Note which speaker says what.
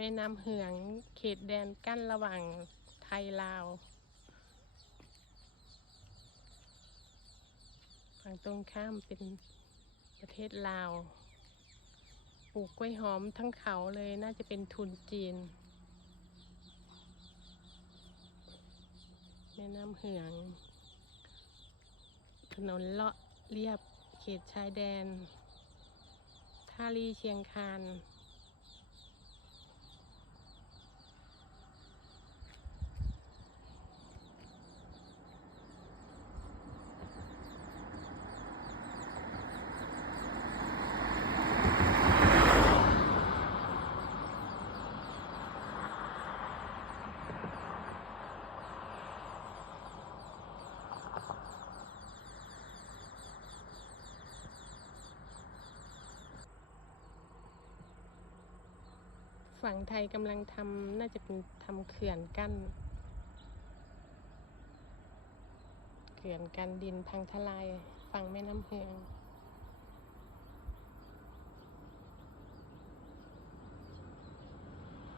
Speaker 1: แม่น้ำเหืองเขตแดนกั้นระหว่างไทยลาวฝั่งตรงข้ามเป็นประเทศลาว ปลูกกล้วยหอมทั้งเขาเลยน่าจะเป็นทุนจีน แม่น้ำเหืองถนนเลาะเรียบเขตชายแดนท่าลีเชียงคาน ฝั่งไทยกำลังทำน่าจะเป็นทำเขื่อนกั้น เขื่อนกันดินพังทลายฝั่งแม่น้ำเฮือง